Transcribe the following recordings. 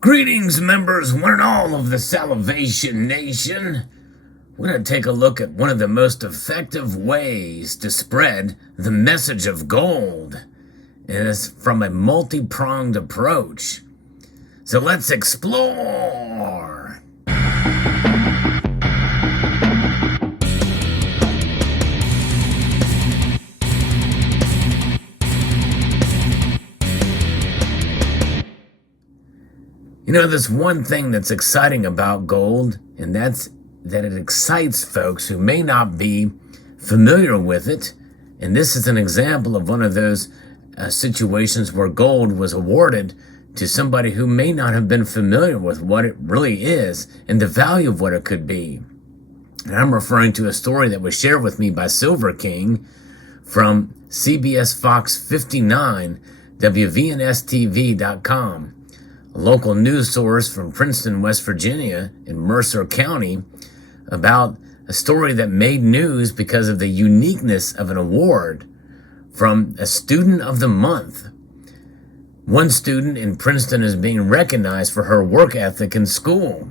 Greetings, members, one and all of the Salvation Nation. We're going to take a look at one of the most effective ways to spread the message of gold. It is from a multi-pronged approach. So let's explore. You know, there's one thing that's exciting about gold, and that's that it excites folks who may not be familiar with it. And this is an example of one of those situations where gold was awarded to somebody who may not have been familiar with what it really is and the value of what it could be. And I'm referring to a story that was shared with me by Silver King from CBS Fox 59, WVNSTV.com. A local news source from Princeton, West Virginia in Mercer County about a story that made news because of the uniqueness of an award from a student of the month. One student in Princeton is being recognized for her work ethic in school.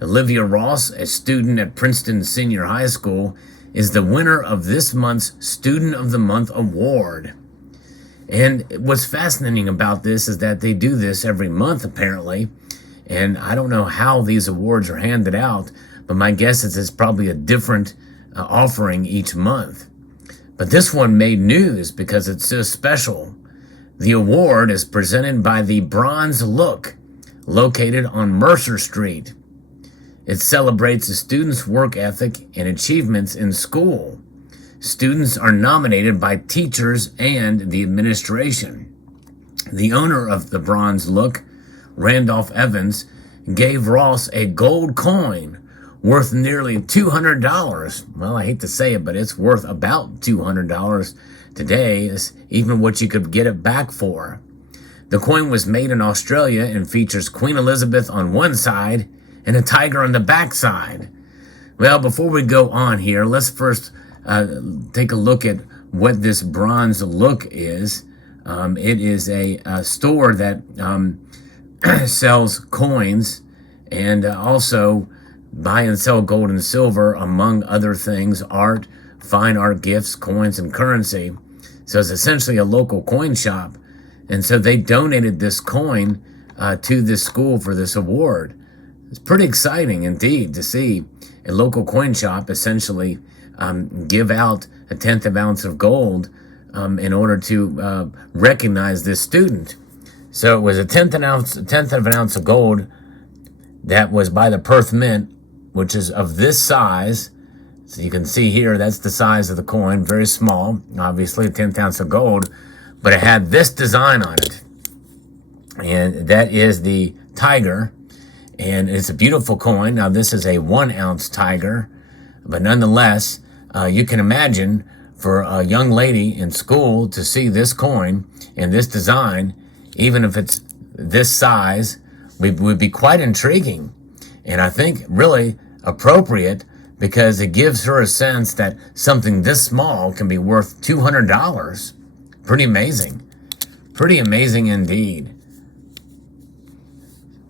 Olivia Ross, a student at Princeton Senior High School, is the winner of this month's Student of the Month award. And what's fascinating about this is that they do this every month, apparently. And I don't know how these awards are handed out, but my guess is it's probably a different offering each month. But this one made news because it's so special. The award is presented by the Bronze Look, located on Mercer Street. It celebrates a student's work ethic and achievements in school. Students are nominated by teachers and the administration. The owner of the Bronze Look, Randolph Evans, gave Ross a gold coin worth nearly $200. Well, I hate to say it, but it's worth about $200 today, is even what you could get it back for. The coin was made in Australia and features Queen Elizabeth on one side and a tiger on the back side. Well, before we go on here, let's first take a look at what this Bronze Look is. It is a store that sells coins and also buy and sell gold and silver, among other things, art, fine art gifts, coins, and currency. So it's essentially a local coin shop. And so they donated this coin to this school for this award. It's pretty exciting indeed to see a local coin shop essentially give out a 1/10 of an ounce of gold in order to recognize this student. So it was a 1/10 of an ounce of gold that was by the Perth Mint, which is of this size. So you can see here, that's the size of the coin, very small, obviously a 1/10 ounce of gold, but it had this design on it. And that is the tiger, and it's a beautiful coin. Now this is a 1 ounce tiger, but nonetheless, you can imagine for a young lady in school to see this coin and this design, even if it's this size, would be quite intriguing. And I think really appropriate because it gives her a sense that something this small can be worth $200. Pretty amazing. Pretty amazing indeed.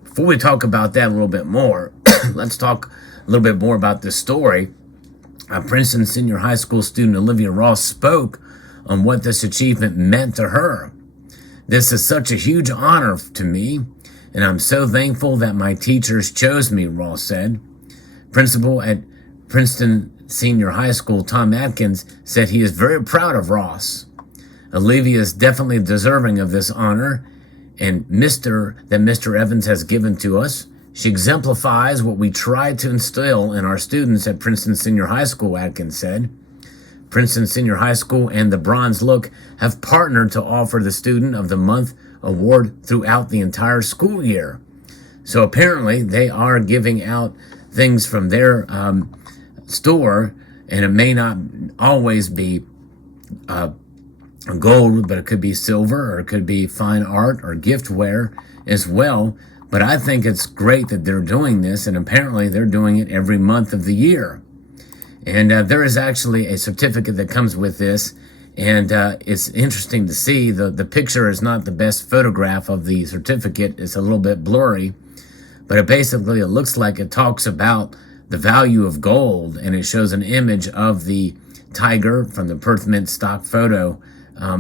Before we talk about that a little bit more, let's talk a little bit more about this story. Princeton Senior High School student Olivia Ross spoke on what this achievement meant to her. "This is such a huge honor to me, and I'm so thankful that my teachers chose me," Ross said. Principal at Princeton Senior High School, Tom Atkins, said he is very proud of Ross. "Olivia is definitely deserving of this honor and Mr. Evans has given to us. She exemplifies what we try to instill in our students at Princeton Senior High School," Atkins said. Princeton Senior High School and the Bronze Look have partnered to offer the Student of the Month award throughout the entire school year. So apparently they are giving out things from their store, and it may not always be gold, but it could be silver, or it could be fine art or giftware as well. But I think it's great that they're doing this, and apparently they're doing it every month of the year. And there is actually a certificate that comes with this, and it's interesting to see. The picture is not the best photograph of the certificate. It's a little bit blurry, but it looks like it talks about the value of gold, and it shows an image of the tiger from the Perth Mint stock photo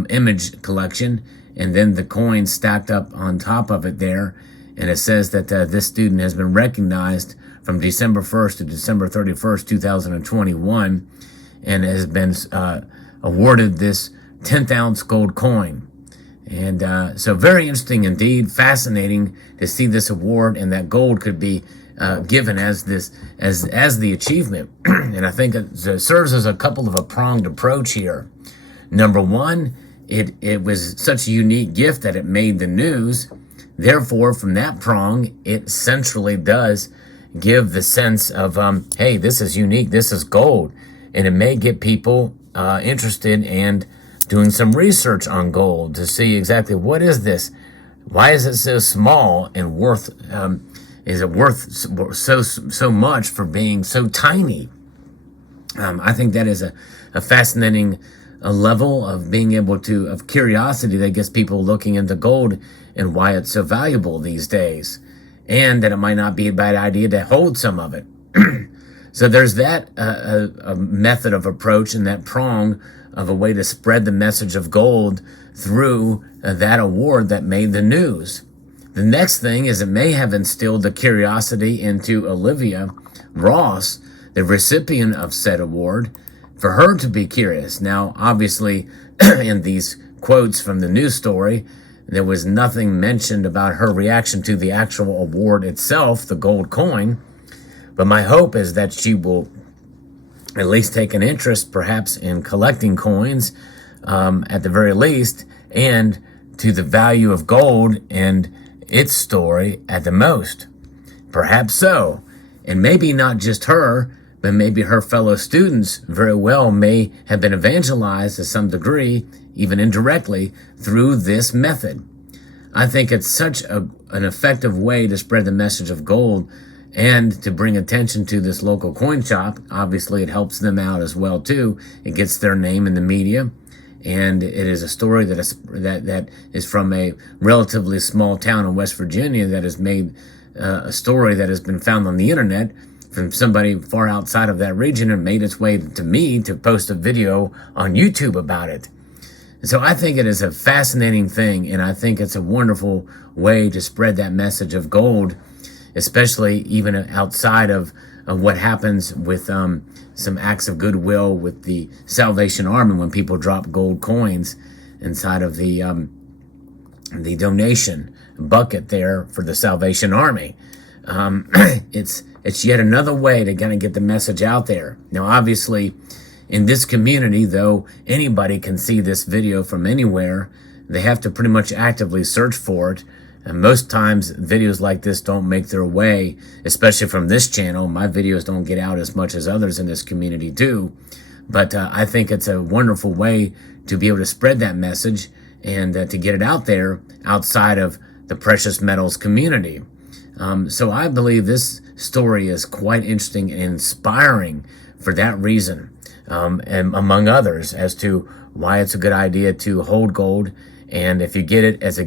image collection, and then the coin stacked up on top of it there. And it says that this student has been recognized from December 1st to December 31st, 2021, and has been awarded this 10th ounce gold coin. And so very interesting indeed, fascinating to see this award, and that gold could be given as the achievement. And I think it serves as a couple of a pronged approach here. Number one, it was such a unique gift that it made the news. Therefore, from that prong, it centrally does give the sense of, hey, this is unique, this is gold. And it may get people interested and doing some research on gold to see exactly what is this? Why is it so small and worth, is it worth so much for being so tiny? I think that is a fascinating level of being able to, of curiosity that gets people looking into gold and why it's so valuable these days, and that it might not be a bad idea to hold some of it. So there's that a method of approach, and that prong of a way to spread the message of gold through that award that made the news. The next thing is it may have instilled the curiosity into Olivia Ross, the recipient of said award, for her to be curious. Now, obviously, in these quotes from the news story, there was nothing mentioned about her reaction to the actual award itself, the gold coin. But my hope is that she will at least take an interest, perhaps, in collecting coins, at the very least, and to the value of gold and its story at the most. Perhaps so. And maybe not just her, but maybe her fellow students very well may have been evangelized to some degree, even indirectly, through this method. I think it's such an effective way to spread the message of gold and to bring attention to this local coin shop. Obviously, it helps them out as well, too. It gets their name in the media, and it is a story that is from a relatively small town in West Virginia that has made a story that has been found on the internet from somebody far outside of that region and made its way to me to post a video on YouTube about it. So I think it is a fascinating thing, and I think it's a wonderful way to spread that message of gold, especially even outside of what happens with some acts of goodwill with the Salvation Army when people drop gold coins inside of the donation bucket there for the Salvation Army. It's yet another way to kind of get the message out there. Now, obviously, in this community, though, anybody can see this video from anywhere. They have to pretty much actively search for it. And most times, videos like this don't make their way, especially from this channel. My videos don't get out as much as others in this community do. But I think it's a wonderful way to be able to spread that message and to get it out there outside of the precious metals community. So I believe this story is quite interesting and inspiring for that reason, and among others, as to why it's a good idea to hold gold. And if you get it as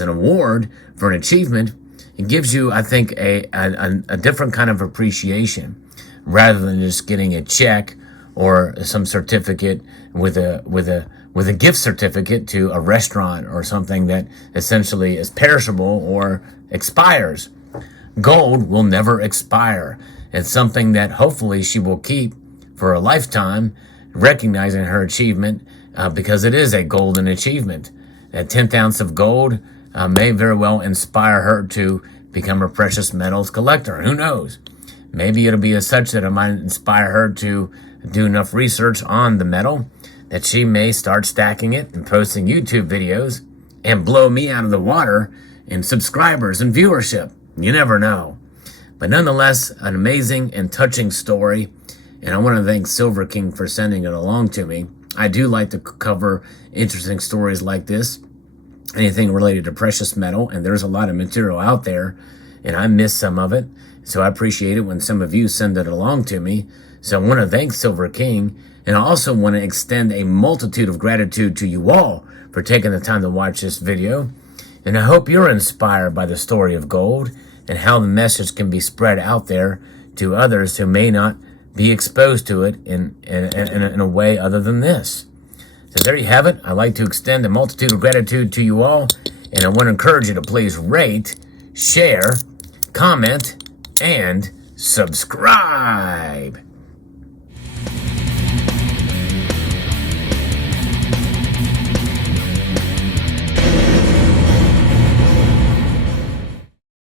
an award for an achievement, it gives you, I think, a different kind of appreciation, rather than just getting a check or some certificate with a gift certificate to a restaurant or something that essentially is perishable or expires. Gold will never expire. It's something that hopefully she will keep for a lifetime, recognizing her achievement, because it is a golden achievement. That 10th ounce of gold may very well inspire her to become a precious metals collector. Who knows? Maybe it'll be as such that it might inspire her to do enough research on the metal that she may start stacking it and posting YouTube videos and blow me out of the water in subscribers and viewership. You never know. But nonetheless, an amazing and touching story. And I want to thank Silver King for sending it along to me. I do like to cover interesting stories like this, anything related to precious metal, and there's a lot of material out there, and I miss some of it. So I appreciate it when some of you send it along to me. So I want to thank Silver King, and I also want to extend a multitude of gratitude to you all for taking the time to watch this video. And I hope you're inspired by the story of gold and how the message can be spread out there to others who may not be exposed to it in a way other than this. So there you have it. I'd like to extend a multitude of gratitude to you all, and I want to encourage you to please rate, share, comment, and subscribe.